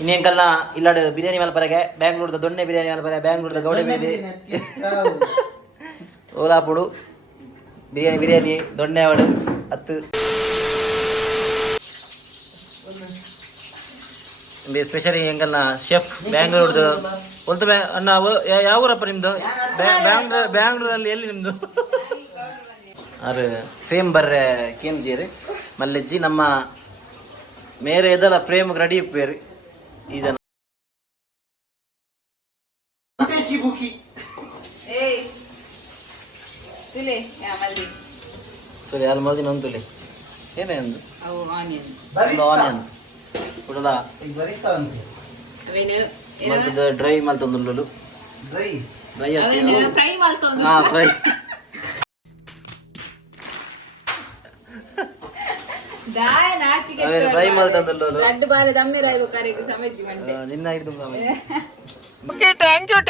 ಇನ್ನೇಂಕಲ್ನ ಇಲ್ಲಾಡು ಬಿರಿಯಾನಿ ಮೇಲೆ ಬರಗೆ ಬ್ಯಾಂಗ್ಳೂರ್ದ ದೊಣ್ಣೆ ಬಿರಿಯಾನಿ ಮೇಲೆ ಬರ ಬ್ಯಾಂಗ್ಳೂರ್ದ ಗೌಡೆ ಬೀದಿ ಓಲಾಪುಡು ಬಿರಿಯಾನಿ ದೊಣ್ಣೆ ಅವಡು ಹತ್ತು ಸ್ಪೆಷಲಿ ಎಂಕಲ್ನ ಶೆಫ್ ಬ್ಯಾಂಗ್ಳೂರ್ದು ಹೊಲ್ತ ಅಣ್ಣ ಯಾವ ಊರಪ್ಪ ನಿಮ್ಮದು ಬ್ಯಾಂಗ್ಳೂರಲ್ಲಿ ಎಲ್ಲಿ ನಿಮ್ಮದು ಅದು ಫ್ರೇಮ್ ಬರ್ರೆ ಕೇಂದ್ರೀರಿ ಮಲ್ಲೆಜ್ಜಿ ನಮ್ಮ ಮೇರೆ ಎದಲ್ಲ ಫ್ರೇಮ್ ರೆಡಿ ಇಪ್ಪೇರಿ ಈ ಜನ ಸರಿ ಅಲ್ಲಿ ಮಲ್ದಿ ನಂದು ತುಲಿ ಏನೇ ಒಂದು ಆನಿಯನ್ ಕೊಡಲ ಮಲ್ತದ ಡ್ರೈ ಮಲ್ತೊಂದು ಡ್ರೈ ಹಾಂ ಫ್ರೈ ಫ್ರೈ ಮಲ್ತೊಂದು ನಿನ್ನ ಹಿಡಿದು ಓಕೆ ಥ್ಯಾಂಕ್ ಯು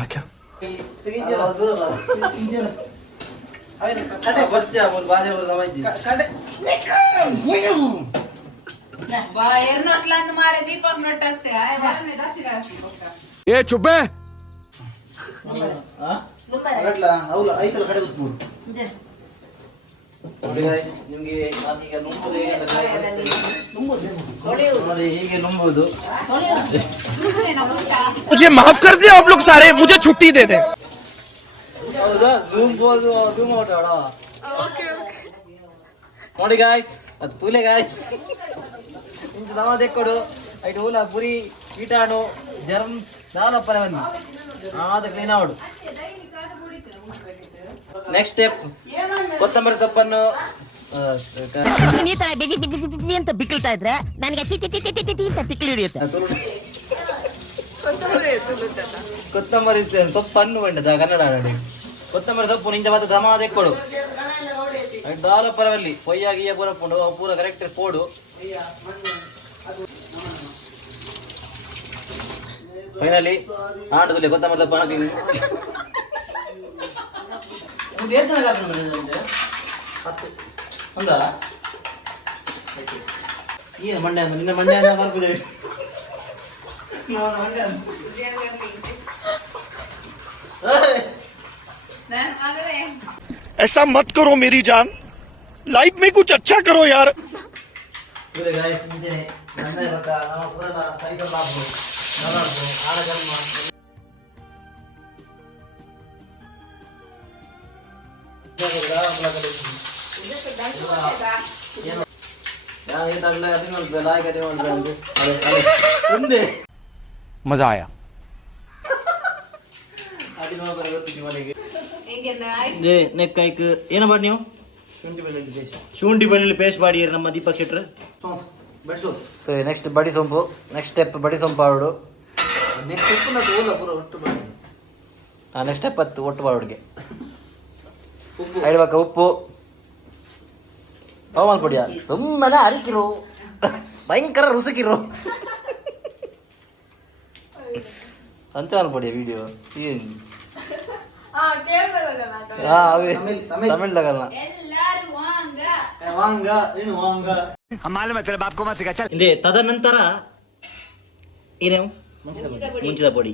क्या ये चुप्पे ಹೀಗೆ ನುಂಬುದು मुझे माफ कर दिया आप लोग सारे मुझे छुट्टी दे दे ಹೌದಾ ಝೂಮ್ ಔಟ್ ನೋಡಿ ಗಾಯ್ಸ್ ಅದು ತೂಲೆ ಗಾಯ್ಸ್ ಇಂಚ ದಮ ದೆಕ್ಕೊಡು ಐಟ್ ಹೂಲ ಪುರಿ ಕೀಟಾಣು ಜರ್ಮ್ಸ್ ದಾಲಪ್ಪರ ಬನ್ನಿ ಆದ ಕ್ಲೀನ್ ಆವಡು ನೆಕ್ಸ್ಟ್ ಸ್ಟೆಪ್ ಕೊತ್ತಂಬರಿ ಸೊಪ್ಪನ್ನು ಅಂತ ಬಿಕ್ಕಳ್ತಾ ಇದ್ರೆ ನನಗೆ ಅಂತ ತಿಕ್ಕಲಿ ಹಿಡಿಯುತ್ತೆ ಕೊತ್ತಂಬರಿ ಸೊಪ್ಪನ್ನು ಬಂಡದ ಕನ್ನಡ ಆಡಿ ಕೊತ್ತಂಬರಿ ಸೊಪ್ಪು ನಿಂಜ ಮತ್ತೆ ದಮ ದೆಕ್ಕೊಡು ದಾಲ ಪರವಲ್ಲಿ ಪೊಯ್ಯಾಗಿ ಪೂರಪ್ಪುಂಡು ಪೂರ ಕರೆಕ್ಟ್ ಪೋಡು ಫೈನಲಿ ಆಂಡದಲ್ಲಿ ಕೊತ್ತಂಬರಿ ಸೊಪ್ಪು ಹಾಕಿ ಒಂದ ಏನು ಮಂಡ್ಯ ಅಂದ ನಿನ್ನ ಮಂಡ್ಯ ಅಂತ ಬರ್ಬೋದೇ ऐसा मत करो मेरी जान लाइफ में कुछ अच्छा करो यार मजा आया ಏನ ಮಾಡಿ ನೀವು ಶುಂಠಿ ಬೆಳ್ಳುಳ್ಳಿ ಪೇಸ್ಟ್ ಮಾಡಿ ನಮ್ಮ ದೀಪಕ್ ಶೆಟ್ರು ನೆಕ್ಸ್ಟ್ ಬಡಿ ಸೊಂಪು ನೆಕ್ಸ್ಟ್ ಸ್ಟೆಪ್ ಬಡಿ ಸೊಂಪು ಆಡು ನೆಕ್ಸ್ಟ್ ಸ್ಟೆಪ್ ಹತ್ತು ಒಟ್ಟು ಬಾಡುಗೆ ಇಡ್ಬೇಕ ಉಪ್ಪು ಹವಾಮಾನ ಪೊಡಿಯ ಸುಮ್ಮನೆ ಅರಿಕಿರು ಭಯಂಕರ ರುಸುಕಿರು ಹಂಚವಾನ ಪೊಡಿಯ ವಿಡಿಯೋ ಏನು ತಮಿಳ್ದಾಗಲ್ಲ ತದನಂತರ ಏನೇವು ಮುಂಚಿದ ಪೊಡಿ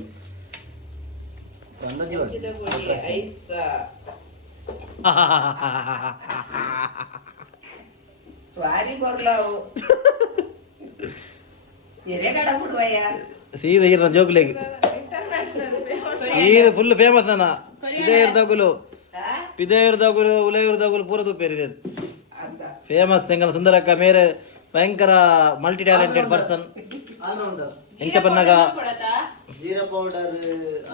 ಸೀದಾ ಇರ ಜೋಗ್ಲೆಗೆ ಈ ಫುಲ್ ಫೇಮಸ್ ಅನ್ನ ಪಿದೇರ್ದಾಗುಲು ಉಲಯೂರ್ದಾಗುಲು ಪೂರ ತುಪ್ಪೇರಿದೆ ಫೇಮಸ್ ಎಂಗಲ ಸುಂದರಕ್ಕ ಮೇರೆ ಭಯಂಕರ ಮಲ್ಟಿ ಟ್ಯಾಲೆಂಟೆಡ್ ಪರ್ಸನ್ ಎಂಚಪನ್ನಗ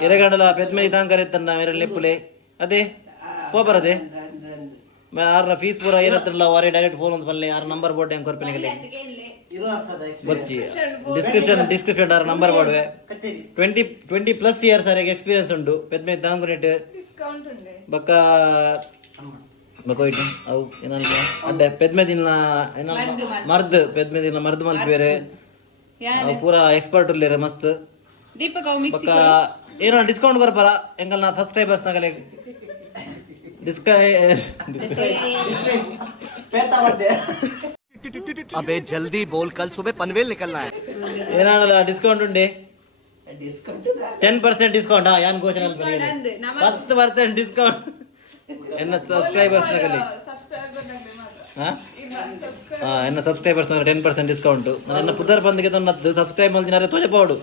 ಎರೆಗಂಡಲ ಪೆದ್ಮೈ ತಾಂಕರೆ ತನ್ನ ಮೇರೆ ಲೆಪ್ಪುಲೆ ಅದೇ ಪೋಪರದೆ ಯಾರ ಫೀಸ್ ಪೂರ ಏನತ್ರಲ್ಲ ಅವರೇ ಡೈರೆಕ್ಟ್ ಫೋನ್ ಅಂತ ಬಲ್ಲೆ ಯಾರ ನಂಬರ್ ಬೋರ್ಡ್ ಹೆಂಗೆ ಕೊರ್ಪಿನಿಗೆ ಬರ್ಚಿ ಡಿಸ್ಕ್ರಿಪ್ಷನ್ ಯಾರ ನಂಬರ್ ಬೋರ್ಡ್ವೆ 20+ ಇಯರ್ಸ್ ಅವರಿಗೆ ಎಕ್ಸ್ಪೀರಿಯನ್ಸ್ ಉಂಟು ಪೆದ್ಮೆ ತಾಂಗುನೆಟ್ ಬಕ್ಕ ಬಕೋಯ್ತು ಅವು ಏನಂತ ಅಡ್ಡೆ ಪೆದ್ಮೆದಿನ ಏನ ಪೆದ್ಮೆದಿನ ಮರ್ದು ಮಲ್ಪೇರೆ ಪೂರ ಎಕ್ಸ್ಪರ್ಟ್ ಉಳ್ಳೇರೆ ಮಸ್ತ್ ಬಕ್ಕ ಏನೋ ಡಿಸ್ಕೌಂಟ್ ಕೊರ್ಪರ ಎಂಕಲ್ ನಾ ಸಬ್ಸ್ಕ್ರೈಬರ್ಸ್ ನಗಲೆ अबे जल्दी बोल, कल सुबह पनवेल निकलना है. ಏನಾಡಲ್ಲ ಡಿಸ್ಕೌಂಟ್ ಉಂಡೆ 10% ಡಿಸ್ಕೌಂಟ್ ಯಾನ್ ಘೋಷಣೆ 10% ಡಿಸ್ಕೌಂಟ್ ಎನ್ನ ಸಬ್ಸ್ಕ್ರೈಬರ್ಸ್ ನಗಲಿ ಎನ್ನ ಸಬ್ಸ್ಕ್ರೈಬರ್ಸ್ ನಗಲಿ 10% ಡಿಸ್ಕೌಂಟ್ ನನ್ನ ಪುದರ್ ಬಂದಿಗೆ ತೊನ್ನದ್ದು ಸಬ್ಸ್ಕ್ರೈಬ್ ಮಲ್ದಿನಾರೆ ತೋಜಪಾಡು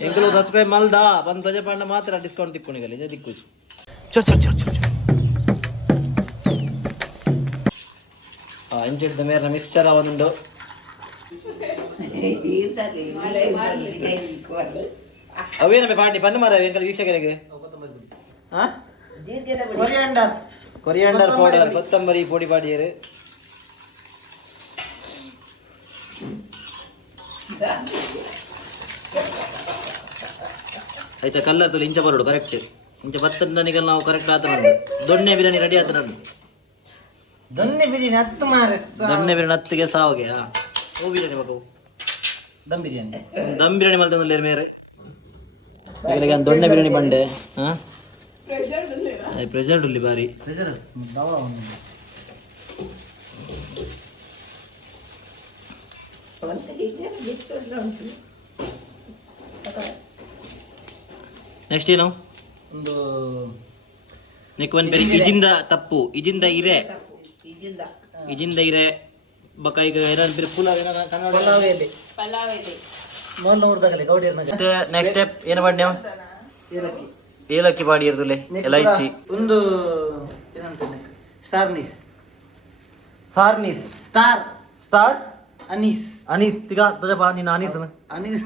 ಎಂಕಲು ಸಬ್ಸ್ಕ್ರೈಬ್ ಮಲ್ದ ಬಂದು ತೋಜಪಾಂಡ ಮಾತ್ರ ಡಿಸ್ಕೌಂಟ್ ತಿಕ್ಕೊಂಡಿಗಲಿ ಜೆ ದಿಕ್ಕು चल. ಅಂಚಿಡ್ದ ಮೇರೆ ಮಿಕ್ಸ್ಚರ್ ಅವನುಂಡು ಅವೇನಪ್ಪ ಪಾಟಿ ಪನ್ನು ಮಾರ ಎಂಕಲ್ ವೀಕ್ಷಕರಿಗೆ ಕೊರಿಯಾಂಡರ್ ಪೌಡರ್ ಕೊತ್ತಂಬರಿ ಪೊಡಿ ಪಾಡಿಯರು ಆಯ್ತಾ ಕಲ್ಲರ್ ತುಳಿ ಇಂಚ ಬರೋಡು ಕರೆಕ್ಟ್ ಇಂಚ ಭತ್ತನಿಗೆಲ್ಲ ನಾವು ಕರೆಕ್ಟ್ ಆತ ದೊಣ್ಣೆ ಬಿರಿಯಾನಿ ರೆಡಿ ಆತ ನಂದು ದೊಣ್ಣೆ ಬಿರಿಯಾನಿ ಹತ್ತು ಮಾರೆ ದೊಣ್ಣೆ ಬಿರಿಯಾನಿ ಹತ್ತಿಗೆ ಸಾವಿಗೆ ಓ ಬಿರಿಯಾನಿ ಮಗು ದಮ್ ಬಿರಿಯಾನಿ ದಮ್ ಬಿರಿಯಾನಿ ಮಲ್ತಂದ್ರೆ ಮೇರೆ ಈಗ ದೊಣ್ಣೆ ಬಿರಿಯಾನಿ ಬಂಡೆ ಪ್ರೆಷರ್ ಉಳ್ಳಿ ಬಾರಿ ನೆಕ್ಸ್ಟ್ ಏನು ಒಂದು ನೆಕ್ವನ್ ಬೇರೆ ಇಜಿಂದ ತಪ್ಪು ಇಜಿಂದ ಇರೆ ಬಕ ಈಗ ಏನಾದ್ರು ಬೇರೆ ಪುಲಾವ್ ಏನಾರ ಕನ್ನಡ ಮೊನ್ನೆ ಗೌಡಿಯರ್ನ ನೆಕ್ಸ್ಟ್ ಸ್ಟೆಪ್ ಏನು ಮಾಡಿ ನೀವು ಏಲಕ್ಕಿ ಏಲಕ್ಕಿ ಬಾಡಿ ಇರ್ದುಲೆ ಎಲೈಚಿ ಒಂದು ಏನಂತಾನೆ ಸ್ಟಾರ್ನಿಸ್ ಸಾರ್ನಿಸ್ ಸ್ಟಾರ್ ಸ್ಟಾರ್ ಅನೀಸ್ ಅನೀಸ್ ತಿಗ ತುಜಪಾ ನಿನ್ನ ಅನೀಸ್ ಅನೀಸ್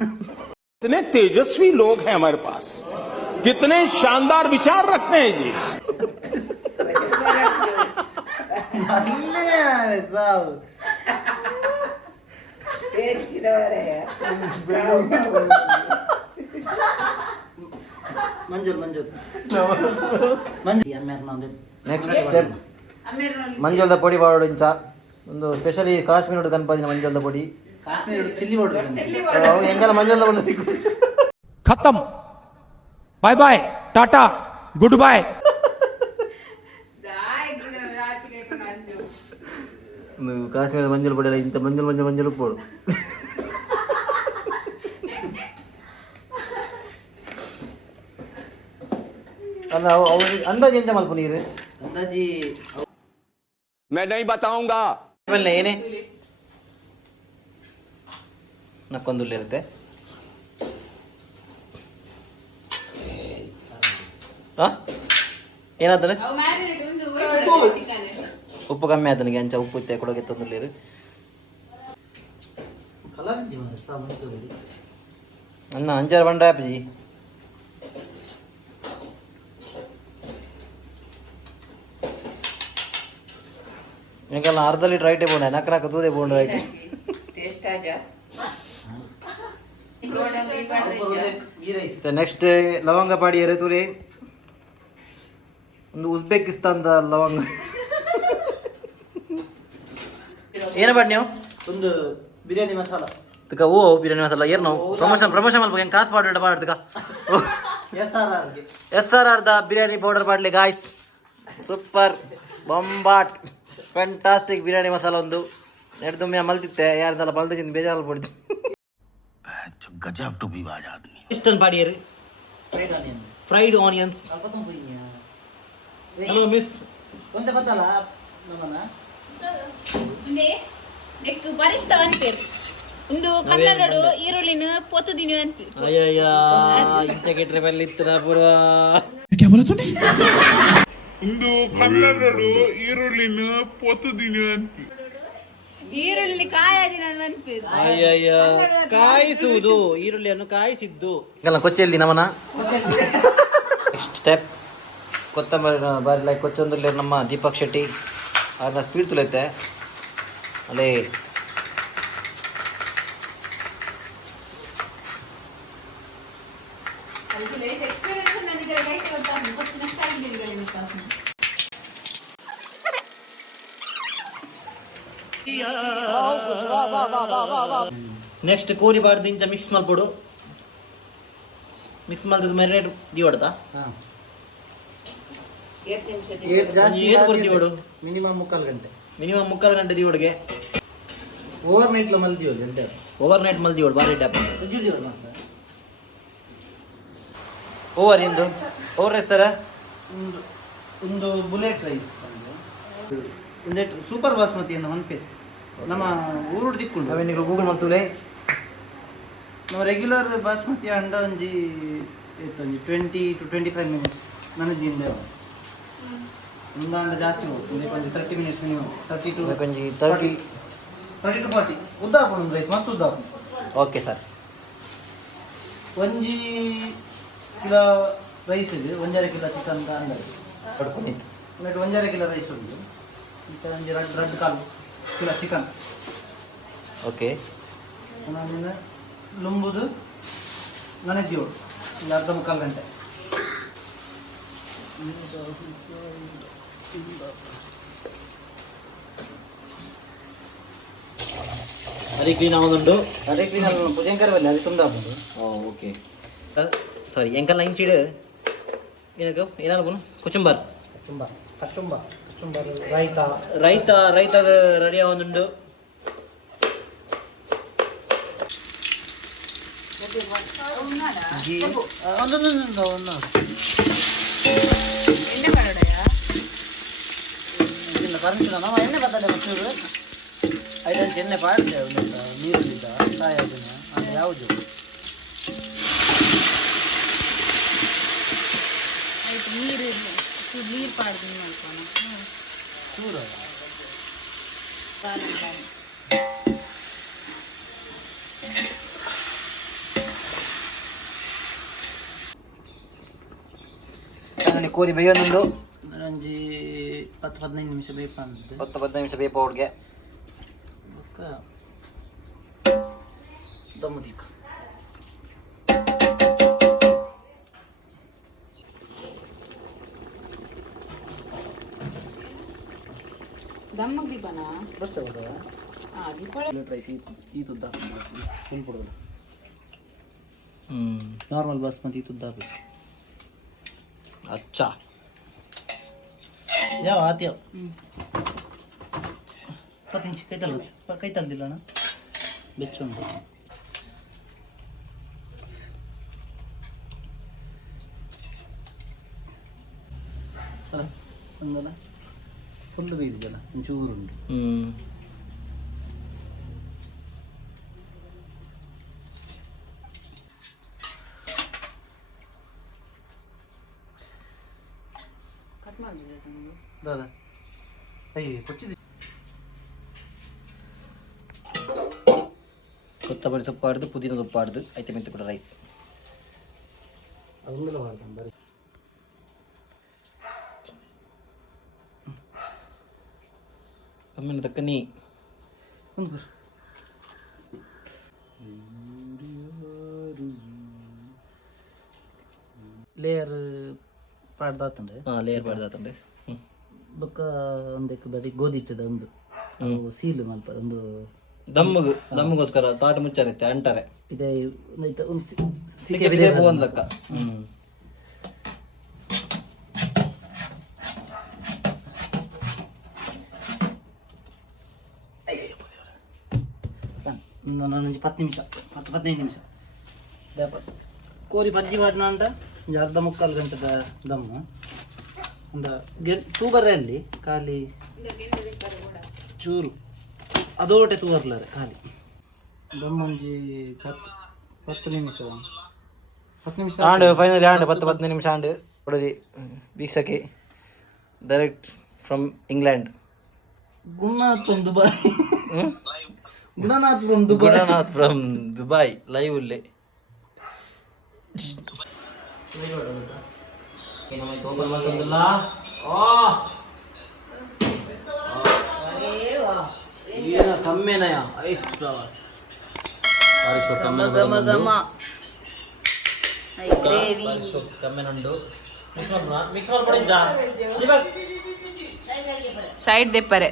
कितने तेजस्वी लोग हैं हमारे पास, कितने शानदार विचार रखते हैं जी. ಸಾವು ಮಂಜೂರ್ ನೆಕ್ಸ್ಟ್ ಸ್ಟೆಪ್ ಮಂಜುಳದ ಪೊಡಿ ಬಾಡು ಇಂಚ ಒಂದು ಸ್ಪೆಷಲಿ ಕಾಶ್ಮೀರದ ಗಣಪತಿನ ಮಂಜುಳದ ಪೊಡಿ ಕಾಶ್ಮೀರ ಚಿಲ್ಲಿ ಪೌಡರ್ ಹೆಂಗಲ್ಲ ಮಂಜುಳದ ಪೊಡಿ खत्म, बाय बाय, टाटा, गुड बाय. ಕಾಶ್ಮೀರದ ಮಂಜುಳ ಪೊಡಿ ಎಲ್ಲ ಇಂಥ ಮಂಜುಳು ಪೋಡು ಅಲ್ಲ ಅವ್ರಿಗೆ ಅಂದಾಜು ಎಂತ ಮಲ್ಪ ನೀರು ಅಂದಾಜಿ मैं नहीं बताऊंगा. ಏನೇ ನಕ್ಕೊಂದುಲ್ಲಿ ಇರುತ್ತೆ ಏನಾದ್ರೆ ಉಪ್ಪು ಕಮ್ಮಿ ಆದ ನನಗೆ ಅಂಚ ಉಪ್ಪು ಇತ್ತೆ ಕೊಡೋಕೆ ತೊಂದಿಲ್ಲ ಅನ್ನ ಅಂಚಾರು ಬಂಡ ಅಪ್ಪಜಿ ನಿಂಗೆಲ್ಲ ಅರ್ಧ ಲೀಟ್ರ್ ಐಟೆ ಬೋಂಡ ನಕ್ಕ ತೂದೆ ಬೋಂಡು ಆಯ್ತು ನೆಕ್ಸ್ಟ್ ಲವಂಗ ಪಾಡಿ ಎರೆತುರಿ ಒಂದು ಉಜ್ಬೇಕಿಸ್ತಾನದ ಲವಂಗ ಏನ ಪಾಡಿ ನೀವು ಒಂದು ಬಿರಿಯಾನಿ ಮಸಾಲ ತಕ ಓ ಬಿರಿಯಾನಿ ಮಸಾಲ ಏರ್ ನಾವು ಪ್ರಮೋಷನ್ ಮಾಡ್ಬೇಕು ಹೆಂಗೆ ಕಾಸು ಪಾಡು ಪಾಡ್ತಕ SRR ದ ಬಿರಿಯಾನಿ ಪೌಡರ್ ಪಾಡ್ಲಿ ಗಾಯ್ಸ್ ಸೂಪರ್ ಬೊಂಬಾಟ್ ಫ್ಯಾಂಟಾಸ್ಟಿಕ್ ಬಿರಿಯಾನಿ ಮಸಾಲ ಒಂದು ನೆಡ್ದುಮ್ಮೆ ಮಲ್ತಿತ್ತೆ ಯಾರ್ದಲ್ಲ ಮಲ್ತಿದ್ದೀನಿ ಬೇಜಾರು ಪಡ್ತು गजब टू भी बाज आदमी. ಇಷ್ಟೊಂದು ಪಾಡಿ ಏರಿ ಫ್ರೈಡ್ ಆನಿಯನ್ಸ್ ಹಲೋ ಮಿಸ್ ಒಂದೇ ಬತ್ತಲ್ಲ ನಮ್ಮನ್ನ ನೆಕ್ಕು ಬರಿಸ್ತಾವ ಅನ್ಪೇರು ಇಂದು ಕನ್ನಡಡು ಈರುಳ್ಳಿನ ಪೊತ್ತುದಿನಿ ಅನ್ಪೇರು ಅಯ್ಯಯ್ಯ ಇಂಚ ಕೆಟ್ರೆ ಮೇಲೆ ಇತ್ತು ಪೂರ್ವ ಇಂದು ಕನ್ನಡರು ಈರುಳ್ಳಿನ ಪೊತ್ತುದಿನಿ ಅಂತ ಈರುಳ್ಳಿ ಕಾಯದಿನ ಅನ್ಪೇರು ಅಯ್ಯಯ್ಯ ಕಾಯಿಸುವುದು ಈರುಳ್ಳಿಯನ್ನು ಕಾಯಿಸಿದ್ದು ಇಲ್ಲ ಕೊಚ್ಚೆಯಲ್ಲಿ ನಮನ ಸ್ಟೆಪ್ ಕೊತ್ತಂಬರಿ ಬಾರಿ ಲೈಕ್ ಕೊಚ್ಚೊಂದಲ್ಲಿ ನಮ್ಮ ದೀಪಕ್ ಶೆಟ್ಟಿ ಅವ್ರನ್ನ ಸ್ಪೀಡ್ ತುಲೈತೆ ಅಲ್ಲೇ ನೆಕ್ಸ್ಟ್ ಕೋರಿ ಬಾರ್ದು ಇಂಚ ಮಿಕ್ಸ್ ಮಾಡ್ಬಿಡು ಮಿಕ್ಸ್ ಮಾಡಿದ ಮ್ಯಾರಿನೇಟ್ ದಿವಡ್ತಾ ಹಾಂ ಏತ್ ನಿಮಿಷ ಏತ್ ಜಾಸ್ತಿ ಏತ್ ಕೊಡ್ತೀವಿ ಬಿಡು ಮಿನಿಮಮ್ 3/4 ಗಂಟೆ ಮಿನಿಮಮ್ 3/4 ಗಂಟೆ ದಿವಡ್ಗೆ ಓವರ್ ನೈಟ್ಲ ಮಲ್ದಿವಲ್ಲ ಗಂಟೆ ಓವರ್ ನೈಟ್ ಮಲ್ ದಿವಡ್ ಬಾರಿ ಟ್ಯಾಪ್ ಫ್ರಿಜ್ ದಿವಲ್ಲ ಮಾತ್ರ ಓವರ್ ಇಂದು ಓವರ್ ಸರ ಒಂದು bullet rice bullet super basmati ಅನ್ನ ಮನ್ಪೆ ನಮ್ಮ ಊರು ದಿಕ್ಕೊಂಡು ಅವೇನಿಗೆ ಗೂಗಲ್ ಮಾಡ್ತೂಲೆ ನಮ್ಮ ರೆಗ್ಯುಲರ್ ಬಾಸ್ಮತಿ ಅಂಡ ಒಂಜಿ ಒಂಜಿ 20 to 25 ಮಿನಿಟ್ಸ್ ನನಗೆ ದಿಂಡೆ ಒಂದು ಅಂಡ ಜಾಸ್ತಿ ಹೋಗ್ತದೆ ಒಂಜಿ 30 ಮಿನಿಟ್ಸ್ ಮಿನಿಮಮ್ 30 to 40 ಉದ್ದ ಹಾಕೊಂಡು ಒಂದು ರೈಸ್ ಮಸ್ತ್ ಉದ್ದ ಹಾಕೊಂಡು ಓಕೆ ಸರ್ ಒಂಜಿ ಕಿಲೋ ರೈಸ್ ಇದೆ 1.5 ಕಿಲೋ ಚಿಕನ್ ಅಂದಾಜು ಪಡ್ಕೊಂಡಿತ್ತು ಆಮೇಲೆ 1.5 ಕಿಲೋ ರೈಸ್ ಉಂಟು ಈಗ ಒಂಜಿ 2 ಕಾಲು ಕಿಲೋ ಚಿಕನ್ ಓಕೆ ಆಮೇಲೆ ಲುಂಬುದು ನನೆದ್ಯೋಳು ಒಂದು 1/2 ಗಂಟೆ ಅದೇ ಕ್ಲೀನ್ ಆಗೋದುಂಟು ಅದೇ ಕ್ಲೀನಲ್ಲಿ ಭುಜಂಕರವಲ್ಲ ಅದು ತುಂಬ ಆಗ್ಬೋದು ಓಕೆ ಸಾರಿ ಎಂಕಲ್ನ ಇಂಚಿಡು ಏನಕ್ಕೆ ಏನಾದ್ರು ಕುಚುಂಬರ್ ಕಚುಂಬರ್ ರೈತ ರೆಡಿ ಆಗೋದುಂಟು ಎಣ್ಣೆ ಮಾಡೋಡಯ ಪರ್ಮಿಷನ್ ನಾವು ಎಣ್ಣೆ ಬರ್ತದೆ ಮತ್ತೂರು 5 ಎಣ್ಣೆ ಪಾಡ್ತೇವೆ ಒಂದು ನೀರಿದ್ದ ಸಾಯೋದನ್ನ ಅದು ಯಾವುದು ಆಯ್ತು ನೀರು ಪಾಡ್ದು ಮಾಡ್ಕೋಣ ಚೂರು ನನಗೆ ಕೋರಿ ಬೇಯೋದುಂಟು ಒಂಜಿ 10-15 ನಿಮಿಷ ಬೇಕು ಅಂತಿದ್ದೆ 10-15 ನಿಮಿಷ ಬೇಪ ಅವ್ರಿಗೆ ದಮ್ಮು ದೀಪ ದಮ್ಮಗ್ ದೀಪನಾ ಬರ್ತದೆ ಬರ್ತದೆ ದೀಪಾವಳಿ ರೈಸ್ ಈ ತುದ್ದ ಫುಲ್ ಕೊಡೋದು ಹ್ಞೂ ನಾರ್ಮಲ್ ಬಾಸ್ಮತಿ ತುದ್ದ ಹಾಕಿ ಅಚ್ಚಾ ಯಾವ ಆತ್ಯಾವ 20 ಇಂಚ್ ಕೈ ತಲ್ದಿಲ್ಲ ಅಣ್ಣ ಬೆಚ್ಚುಂಟು ಅಲ್ಲ ಒಂದಲ್ಲ ಫುಲ್ ಬೇಯಿದಲ್ಲ ಒಂಚೂರು ಉಂಟು ಕಟ್ ಮಾಡಿದ್ರೆ ದಾದಾ ಅಯ್ಯ ಕೊಚ್ಚಿದೆ ಕೊತ್ತಂಬರಿ ಸೊಪ್ಪು ಆಡ್ದು ಪುದೀನ ಸೊಪ್ಪು ಆಡ್ದು ಐತೆ ಮೆಂತೆ ಕೂಡ ರೈಸ್ ಅದೊಂದೆಲ್ಲ ಮಾಡ್ತಾನೆ ಬರೀ ಕಮ್ಮಿನ ತಕ್ಕ ನೀ ಒಂದು ಲೇಯರ್ ಪಾಡ್ದಾತಂಡೆ ಹಾಂ ಲೇಯರ್ ಮಾಡ್ದಾತಂಡೆ ಬೊಕ್ಕ ಒಂದಕ್ಕೆ ಬರೀ ಗೋಧಿ ಇಟ್ಟದ ಒಂದು ಸೀಲು ಮಲ್ಪ ಒಂದು ದಮ್ಮಗೋಸ್ಕರ ತಾಟ ಮುಚ್ಚಾರತ್ತೆ ಅಂಟಾರೆ ಇದೆ ಒಂದು ಸಿಕ್ಕೆ ಬಿದೆ ಒಂದು ಲೆಕ್ಕ ನಾನೊಂದು 10 ನಿಮಿಷ 10-15 ನಿಮಿಷ ಕೋರಿ ಬಜ್ಜಿ ಮಾಡಿನ ಅಂತ ಒಂದು 1/2-3 ಗಂಟೆದ ದಮ್ಮು ಒಂದು ತೂಬರಲ್ಲಿ ಖಾಲಿ ಚೂರು ಅದೋಟೆ ತೂಬರ್ಲಾರೆ ಖಾಲಿ ದಮ್ ಒಂಜಿ 10 ನಿಮಿಷ 10 ನಿಮಿಷ ಆಂಡ್ ಫೈನಲಿ ಆಂಡ್ 10-15 ನಿಮಿಷ ಆಂಡ್ ಕೊಡಲಿ ವೀಕ್ಷಕ್ಕೆ direct from England Gunanath from Dubai live ಉಲ್ಲೆ ಕಮ್ಮೆನಯ ಐಸ್ ಸಾಸ್ ಗ್ರೇವಿ ಕಮ್ಮೆನುಂಡು ಮಿಕ್ಸ್ ಮಾಡಿ ಸೈಡ್ ದೆಪ್ಪರೆ